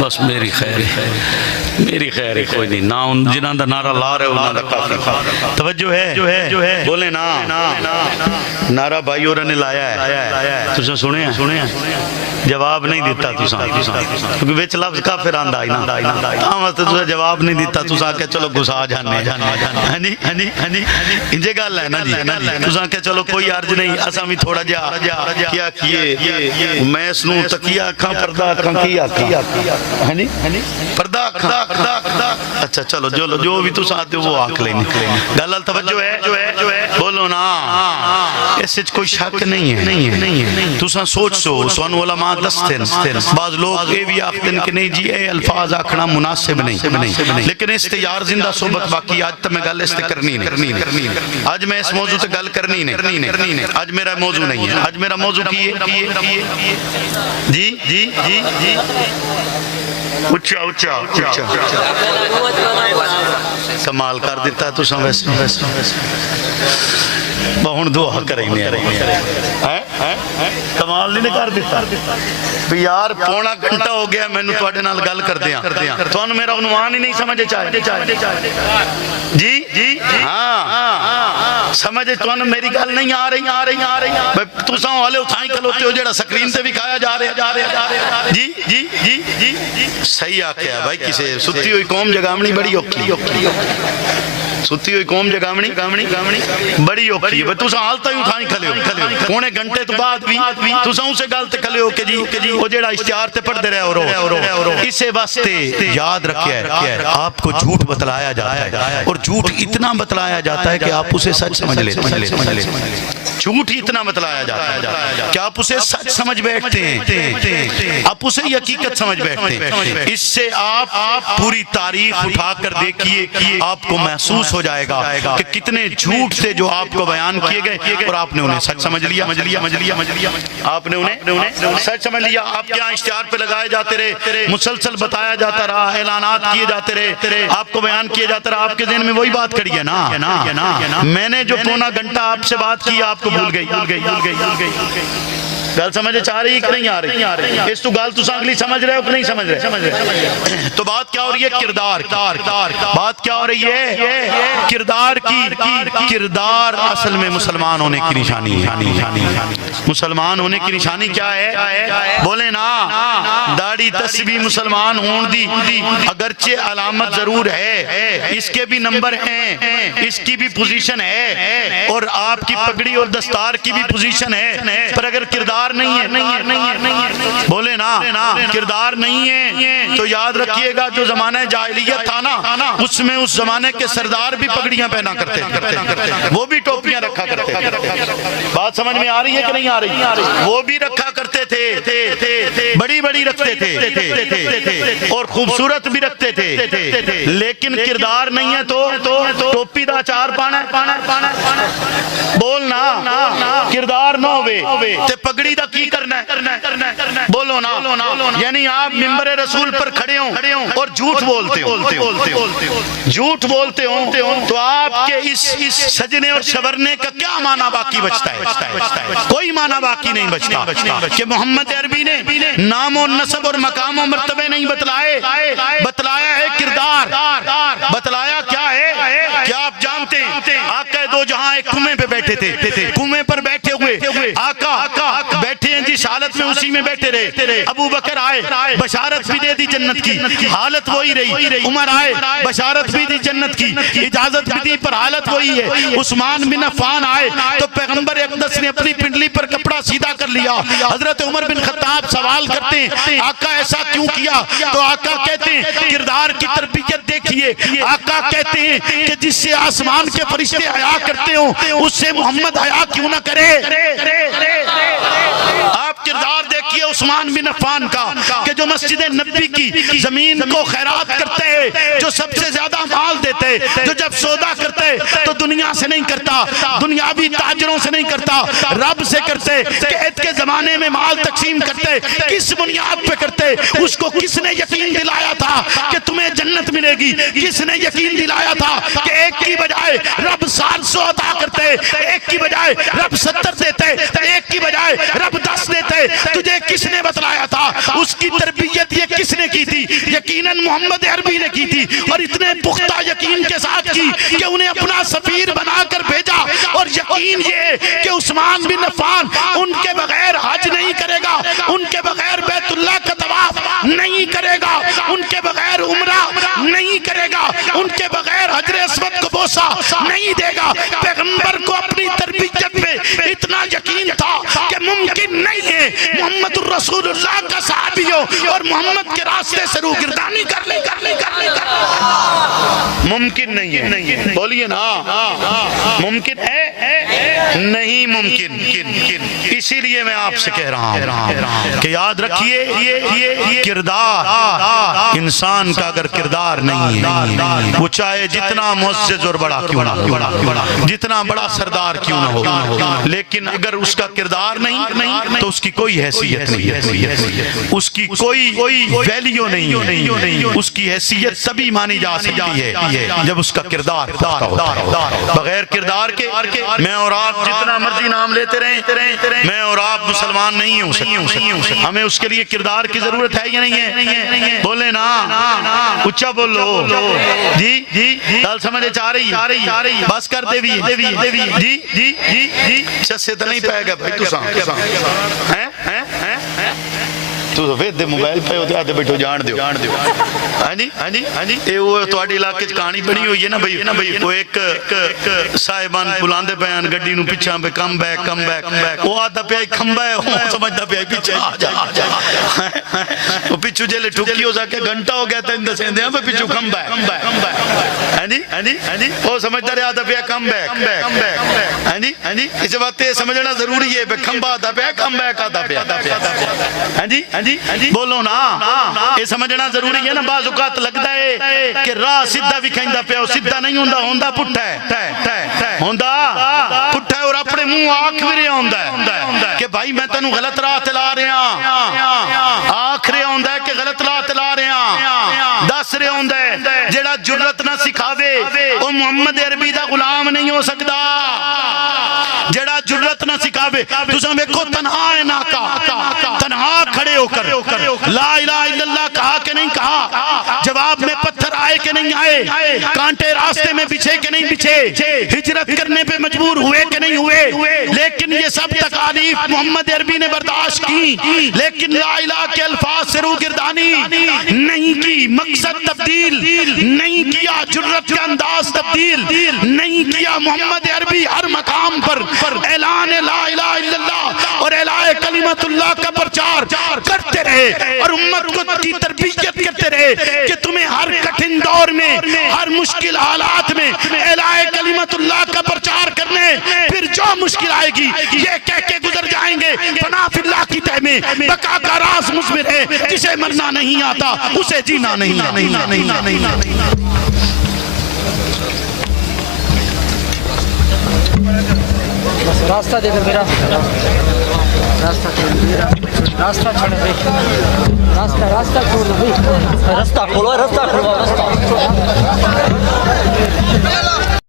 بس میری خیر ہے، میری خیر ہے، کوئی نہیں، نہ جنہاں دا نعرہ لا رہے ہو نہ دا کافی توجہ ہے، بولے نا نعرہ بھائی اور نے لایا ہے، تُسا سنے ہیں جواب نہیں دیتا تُسا، کیونکہ ویچ لفظ کافر آندہ آئی نا، آمد تُسا جواب نہیں دیتا، تُسا کہ چلو گسا جانے، انجے گال ہے نا جی، تُسا کہ چلو کوئی عرض نہیں، اسا بھی تھوڑا جا کیا کیے، میں اس نو تکیہ اکھاں پردہ اکھاں کیا پردہ اکھاں، اچھا چلو جو بھی تُسا آتے ہو وہ آکھ لیں گلال توجہ ہے، بولو نا اس سے کوئی شک نہیں ہے، تُسا سوچ سوان علماء دستن، بعض لوگ اے بھی آختن کہ نہیں جی اے الفاظ آکھنا مناسب نہیں، لیکن اس تے یار زندہ صحبت باقی آج تک میں گل اس تے کرنی نہیں، آج میں اس موضوع تے گل کرنی نہیں، آج میرا موضوع نہیں ہے، آج میرا موضوع کی ہے جی اچھا اچھا اچھا کمال کر دیتا تو سن ویسے ہوں دعا کریں کمال نہیں کر دیتا بھی یار پونا گھنٹہ ہو گیا میں نے تواڈے نال گل کردیاں تانوں میرا عنوان ہی نہیں سمجھے چاہے جی جی ہاں سمجھے تانوں میری گل نہیں آ رہی تساں والے اتھائی کھلوتے ہو جڑا سکرین تے بھی کھایا جا رہا جی جی جی جی صحیح آکھیا بھائی کسے ستی ہوئی قوم جگامنی بڑی اوکھی ستی ہوئی قوم جگامنی بڑی اوکھی ہے تساں حال تھی اتھائی کھلے ہو پونے گھنٹے تو بعد بھی تساں اسے گل تے کھلے ہو کہ جی وہ جڑا اشتہار تے پڑھ دے رہے ہو اسے واسطے یاد رکھے آپ کو جھوٹ بتلایا جاتا ہے اور جھوٹ اتنا بتلایا جاتا ہے کہ آپ اسے سچ سمجھ لیتے جھوٹ ہی اتنا بتلایا جاتا ہے کہ آپ اسے سچ سمجھ بیٹھتے ہیں آپ اسے حقیقت سمجھ بیٹھتے ہیں اس سے آپ پوری تاریخ اٹھا کر دیکھیے آپ کو محسوس ہو جائے گا کہ کتنے جھوٹ تھے جو آپ کو بیان کیے گئے اور آپ نے انہیں سچ سمجھ لیا آپ نے انہیں سچ سمجھ لیا آپ کے یہاں اشتہار پہ لگائے جاتے رہے مسلسل بتایا جاتا رہا اعلانات کیے جاتے رہے آپ کو بیان کیے جاتا رہا آپ کے ذہن میں وہی بات کھڑی ہے نا میں نے جو پونا گھنٹہ آپ سے بات کی آپ کو بھول گئی گل سمجھے چاہ رہی کہ نہیں آ رہی اس تو گل تو اگلی سمجھ رہے ہو کہ نہیں سمجھ رہے تو بات کیا ہو رہی ہے کردار بات کیا ہو رہی ہے کردار کی کردار اصل میں مسلمان ہونے کی نشانی ہے مسلمان ہونے کی نشانی کیا ہے بولے نا داڑھی تسبیح مسلمان ہون دی اگرچہ علامت ضرور ہے اس کے بھی نمبر ہیں اس کی بھی پوزیشن ہے اور آپ کی پگڑی اور دستار کی بھی پوزیشن ہے پر اگر کردار نہیں ہے بولے نا کردار نہیں ہے تو یاد رکھیے گا جو زمانہ جاہلیت تھا نا اس میں اس زمانے کے سردار بھی پگڑیاں پہنا کرتے وہ بھی ٹوپیاں رکھا کرتے بات سمجھ میں آ رہی ہے کہ نہیں آ رہی وہ بھی رکھا کرتے تھے بڑی رکھتے تھے اور خوبصورت بھی رکھتے تھے لیکن کردار نہیں ہے تو ٹوپی دا چار پانا بولنا کردار نہ ہوئے تے پگڑی دا کی کرنا ہے بولو نا یعنی آپ ممبر رسول پر کھڑے ہوں اور جھوٹ بولتے ہوں تو آپ کے اس سجنے اور شورنے کا کیا معنی باقی بچتا ہے کوئی معنی باقی نہیں بچتا کہ محمد عربی نے نام و نسب اور مقام و مرتبے نہیں بتلایا ہے کردار بتلایا کیا ہے کیا آپ جانتے ہیں آقا دو جہاں ایک کنویں پہ بیٹھے تھے کنویں پر بیٹھے ہوئے آقا بیٹھے ہیں جس حالت میں اسی میں بیٹھے رہے ابو بکر آئے بشارت بھی دے دی جنت کی حالت وہی رہی عمر آئے بشارت بھی دی جنت کی اجازت بھی دی پر حالت وہی ہے عثمان بن عفان آئے تو پیغمبر اقدس نے اپنی پنڈلی پر کپڑا سیدھا کر لیا حضرت عمر بن خطاب سوال کرتے ہیں آقا ایسا کیوں کیا تو آقا کہتے ہیں کردار کی تربیت دیکھیے آقا کہتے ہیں کہ جس سے آسمان کے فرشتے حیا کرتے ہوں اس سے محمد حیا کیوں نہ کرے آپ کردار دیکھیے عثمان بن عفان کا کہ جو مسجد نبی کی زمین کو خیرات کرتے ہیں جو سب سے زیادہ مال دیتے جو جب سودا کرتے تو دنیا سے نہیں کرتا دنیاوی تاجروں سے نہیں کرتا رب سے کرتے کہ عید کے زمانے میں مال تقسیم کرتے کس بنیاد پہ کرتے اس کو کس نے یقین دلایا تھا کہ تمہیں جنت ملے گی کس نے یقین دلایا تھا کہ ایک کی بجائے رب 700 عطا کرتے ایک کی بجائے رب 70 دیتے ایک کی بجائے رب 10 دیتے تجھے کس نے بتلایا تھا اس کی تربیت یہ کس نے کی تھی یقیناً محمد عربی نے کی تھی اور اتنے پختہ یقین کے ساتھ کی کہ انہیں اپنا سفیر بنا کر بھیجا اور یقین یہ کہ عثمان بن عفان ان کے بغیر حج نہیں کرے گا ان کے بغیر بیت اللہ کا طواف نہیں کرے گا ان کے بغیر عمرہ نہیں کرے گا ان کے بغیر حجر اسود کو بوسہ نہیں دے گا پیغمبر کو اپنی تربیت پہ اتنا یقین تھا کہ ممکن نہیں ہے محمد الرسول اللہ کا صحابی ہو اور محمد کے راستے سے روگردانی کر لے ممکن نہیں ہے. بولیے نا ممکن ہے نہیں ممکن. اسی لیے میں آپ سے کہہ رہا ہوں کہ یاد رکھیے یہ کردار انسان کا اگر کردار نہیں ہے وہ چاہے جتنا معزز اور بڑا کیوں نہ جتنا بڑا سردار کیوں نہ ہو لیکن اگر اس کا کردار نہیں تو اس کی کوئی حیثیت نہیں ہے اس کی کوئی ویلیو نہیں اس کی حیثیت تبھی مانی جا سکتی ہے جب اس کا کردار ہوتا ہے. بغیر کردار کے میں اور آپ جتنا مرضی نام لیتے رہیں میں اور آپ مسلمان نہیں ہو سکتے. ہمیں اس کے لیے کردار کی ضرورت ہے یا نہیں ہے؟ بولے نا اچھا بولو جی دل سمجھے چاہ رہی بس کر دے جی چسے تو نہیں پائے گا بھائی تو وید دے موبائل پہ ہوتے آتے بیٹھو جان دیو. ہاں جی اے وہ تواڈی علاقے چ کہانی بنی ہوئی ہے نا بھئی وہ ایک صاحبان بلاندے پیان گڈی نو پیچھے پہ کم بیک وہ آتا پیا کھمبا ہے وہ سمجھدا پیا پیچھے آ جا وہ پیچھے جلے ٹھکی ہو سکے گھنٹہ ہو گیا تھا ان دسیندے پہ پیچھے کھمبا ہے. ہاں جی وہ سمجھدا رہا آتا پیا کم بیک. ہاں جی اس بات یہ سمجھنا ضروری ہے کھمبا آتا پیا کم بیک آتا پیا. ہاں جی بولو نا یہ سمجھنا ضروری ہے نا. بعض اوقات لگتا ہے کہ راہ سیدھا بھی کھیندا پیا سیدھا نہیں ہوندا پٹھا ہے اور اپنے منہ آنکھ بھی رہا ہوندا کہ بھائی میں تینوں غلط راہ تلا رہا آنکھ رہا ہوندا کہ غلط راہ تلا رہا دس رہا ہوندا جڑا جرت نہ سکھاوے وہ محمد عربی دا غلام نہیں ہو سکتا. جڑا جرت نہ سکھاوے تساں ویکھو تنہا ہے ناکا تنہا کھڑے ہو کر لا الہ الا اللہ کہا کہ نہیں کہا جواب میں پتھر آئے کہ نہیں آئے کانٹے راستے میں بچھے کہ نہیں بچھے ہجرت کرنے پہ مجبور ہوئے کہ نہیں ہوئے لیکن یہ سب تکالیف محمد عربی نے برداشت کی لیکن لا الہ کے الفاظ سے روگردانی نہیں کی مقصد تبدیل نہیں کیا جرت کا انداز تبدیل نہیں کیا. محمد عربی ہر مقام پر اعلان لا الہ الا اللہ اور اعلان کلمت اللہ کا پرچار کرتے رہے اور امت کو کی تربیت کرتے رہے کہ تمہیں ہر کٹھن دور میں ہر مشکل حالات میں اعلان کلمت اللہ کا پرچار کرنے پھر جو مشکل آئے گی یہ کہہ کے گزر جائیں گے فنا فی اللہ کی تہ میں بقا کا راز مثمر ہے جسے مرنا نہیں آتا اسے جینا نہیں. راستہ دے دے میرا راستہ چھوڑ دے راستہ چھوڑ دے راستہ چھوڑ دے راستہ کھولو